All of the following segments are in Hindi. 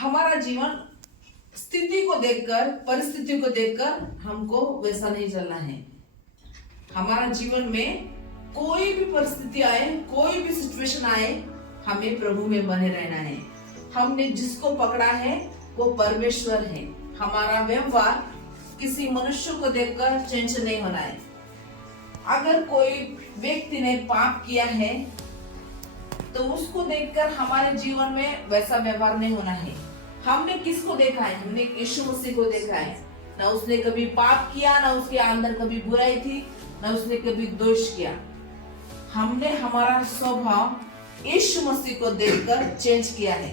हमारा जीवन स्थिति को देखकर, परिस्थिति को देखकर हमको वैसा नहीं चलना है। हमारा जीवन में कोई भी परिस्थिति आए, कोई भी सिचुएशन आए, हमें प्रभु में बने रहना है। हमने जिसको पकड़ा है वो परमेश्वर है। हमारा व्यवहार किसी मनुष्य को देखकर चेंज नहीं होना है। अगर कोई व्यक्ति ने पाप किया है तो उसको देखकर हमारे जीवन में वैसा व्यवहार नहीं होना है। हमने किसको देखा है? हमने यीशु मसीह को देखा है। ना उसने कभी पाप किया, ना उसके अंदर कभी बुराई थी, ना उसने कभी दोष किया। हमने हमारा स्वभाव यीशु मसीह को देखकर चेंज किया है।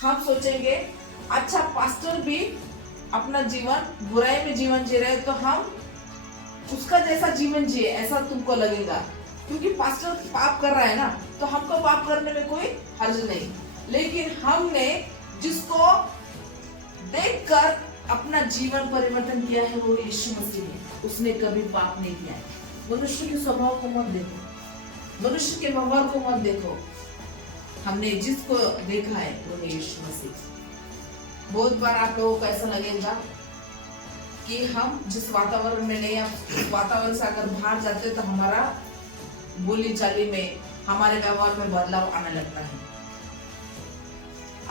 हम सोचेंगे अच्छा पास्टर भी अपना जीवन बुराई में जीवन जी रहे तो हम उसका जैसा जीवन जिए, ऐसा तुमको लगेगा। क्योंकि पास्टर पाप कर रहा है ना, तो हमको पाप करने में कोई हर्ज नहीं। लेकिन हमने जिसको देखकर अपना जीवन परिवर्तन किया है वो यीशु मसीह है। उसने कभी पाप नहीं किया है। मनुष्य के स्वभाव को मत देखो, मनुष्य के व्यवहार को मत देखो। हमने जिसको देखा है वो है यीशु मसीह। बहुत बार आप लोगों को ऐसा लगेगा कि हम जिस वातावरण में नहीं, उस वातावरण से अगर बाहर जाते तो हमारा बोली चाली में, हमारे व्यवहार में बदलाव आने लगता है।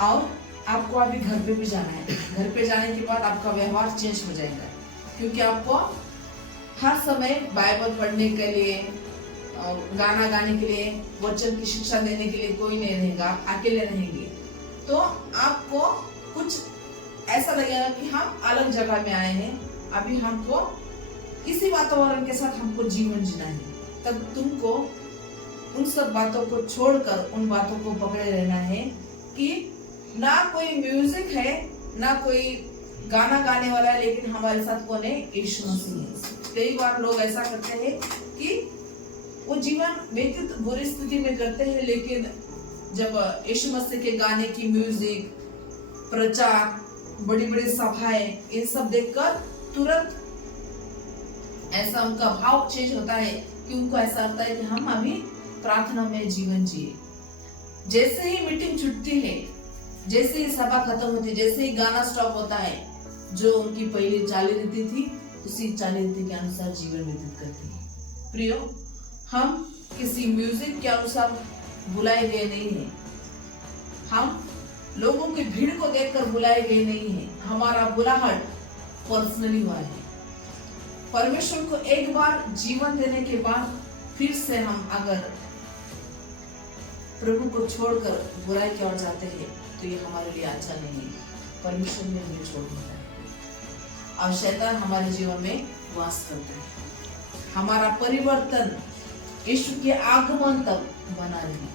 और आपको अभी घर पे भी जाना है। घर पे जाने के बाद आपका व्यवहार चेंज हो जाएगा, क्योंकि आपको हर समय बाइबल पढ़ने के लिए, गाना गाने के लिए, वचन की शिक्षा देने के लिए कोई नहीं रहेगा, अकेले रहेंगे। तो आपको कुछ ऐसा लगेगा कि हम अलग जगह में आए हैं, अभी हमको इसी वातावरण के साथ हमको जीवन जीना है। तब तुमको उन सब बातों को छोड़कर उन बातों को पकड़े रहना है कि ना कोई म्यूजिक है, ना कोई गाना गाने वाला है, लेकिन हमारे साथ कौन है? यीशु मसीह है। कई बार लोग ऐसा करते हैं कि वो जीवन व्यतीत बुरी स्थिति में करते हैं, लेकिन जब यीशु मसीह के गाने की म्यूजिक, प्रचार, बड़ी बड़ी सभाएं, ये सब देखकर तुरंत ऐसा उनका भाव चेंज होता है कि उनको ऐसा लगता है कि हम अभी प्रार्थना में जीवन जिए। जैसे ही मीटिंग छुटती है, जैसे ही सभा खत्म होती है, जैसे ही गाना स्टॉप होता है, जो उनकी पहली चाली रीति थी उसी चाली रीति के अनुसार जीवन व्यतीत करती है। प्रियो, हम किसी म्यूजिक के अनुसार बुलाए गए नहीं हैं। हम लोगों की भीड़ को देखकर बुलाए गए नहीं हैं। हमारा बुलाहट पर्सनली हुआ है। परमेश्वर को एक बार जीवन देने के बाद फिर से हम अगर प्रभु को छोड़कर बुराई की ओर जाते हैं तो ये हमारे लिए अच्छा नहीं है। परमेश्वर ने हमें छोड़ दिया है और शैतान हमारे जीवन में वास करता है। हमारा परिवर्तन यीशु के आगमन तक बना रहे।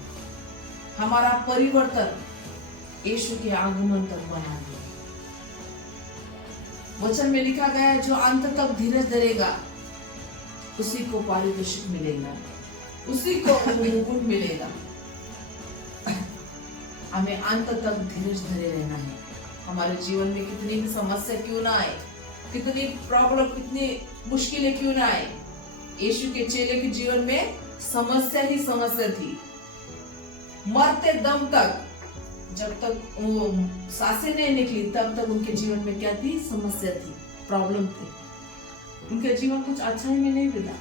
हमारा परिवर्तन यीशु के आगमन तक बना रहे। वचन में लिखा गया है, जो अंत तक धीरज धरेगा उसी को पारितोषिक मिलेगा, उसी को मुकुट मिलेगा। हमें अंत तक धीरज धरे रहना है। हमारे जीवन में कितनी भी समस्या क्यों ना आए, कितनी प्रॉब्लम, कितनी मुश्किलें क्यों ना आए, यीशु के चेले के जीवन में समस्या ही समस्या थी। मरते दम तक, जब तक वो सांसें नहीं निकली तब तक उनके जीवन में क्या थी? समस्या थी, प्रॉब्लम थी। उनके जीवन कुछ अच्छा ही नहीं बीता।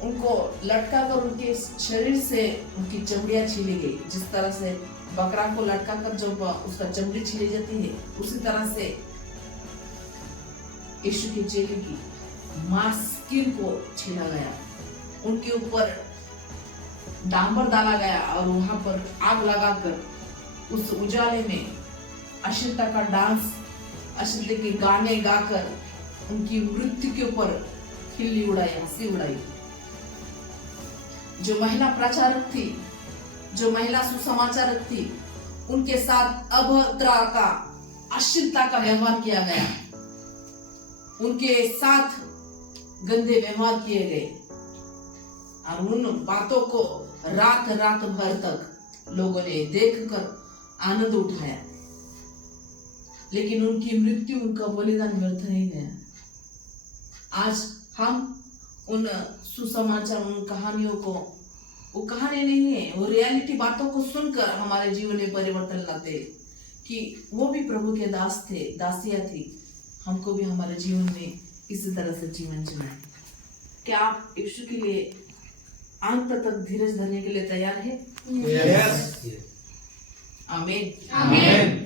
उनको लटका कर उनके शरीर से उनकी चमड़ियां छीली गई। जिस तरह से बकरा को लटका कर जब उसका चमड़ी छीली जाती है, उसी तरह से यीशु के चेले की मांसकीन को छीला गया। उनके ऊपर डांबर डाला गया और वहां पर आग लगाकर उस उजाले में अश्लीलता का डांस, अश्लीलता के गाने गाकर उनकी मृत्यु के ऊपर खिल्ली उड़ाई, हंसी उड़ाई। जो महिला प्रचारक थी, जो महिला सुसमाचारक थी, उनके साथ अभद्रता का, अश्लीलता का व्यवहार किया गया। उनके साथ गंदे व्यवहार किए गए और उन बातों को रात रात भर तक लोगों ने देखकर आनंद उठाया, लेकिन उनकी मृत्यु, उनका बलिदान व्यर्थ नहीं गया। आज हम उन सुसमाचार, उन कहानियों को वो कहानी नहीं है, वो रियलिटी बातों को सुनकर हमारे जीवन में परिवर्तन लाते कि वो भी प्रभु के दास थे, दासिया थी, हमको भी हमारे जीवन में इसी तरह से जीवन जीना है। क्या आप यीशु के लिए अंत तक धीरज धरने के लिए तैयार है? Yes. आमीन। Amen.